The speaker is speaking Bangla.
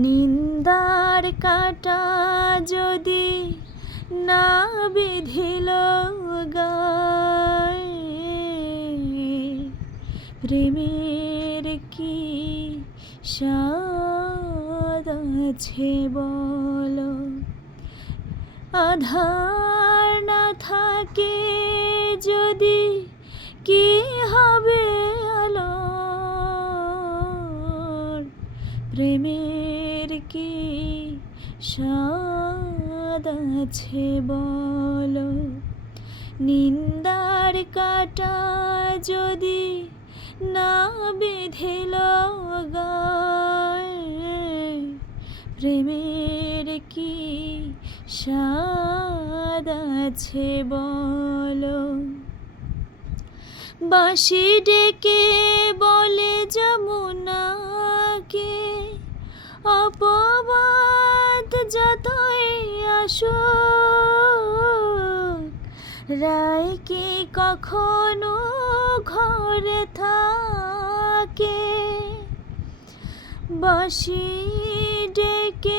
নিন্দার কাঁটা যদি না বিধিল গায়ে, প্রেমের কি স্বাদ আছে বলো। আধার না থাকে যদি কি হবে আলোর, প্রেমের কি স্বাদ আছে বলো। নিন্দার কাঁটা যদি না বিধিল গায়ে, প্রেমের কি স্বাদ আছে বলো। বাঁশি ডেকে বলে যমুনাকে, অপবাদ যতই আসুক, রায় কি কখনো ঘরে থাকে। বাঁশি ডেকে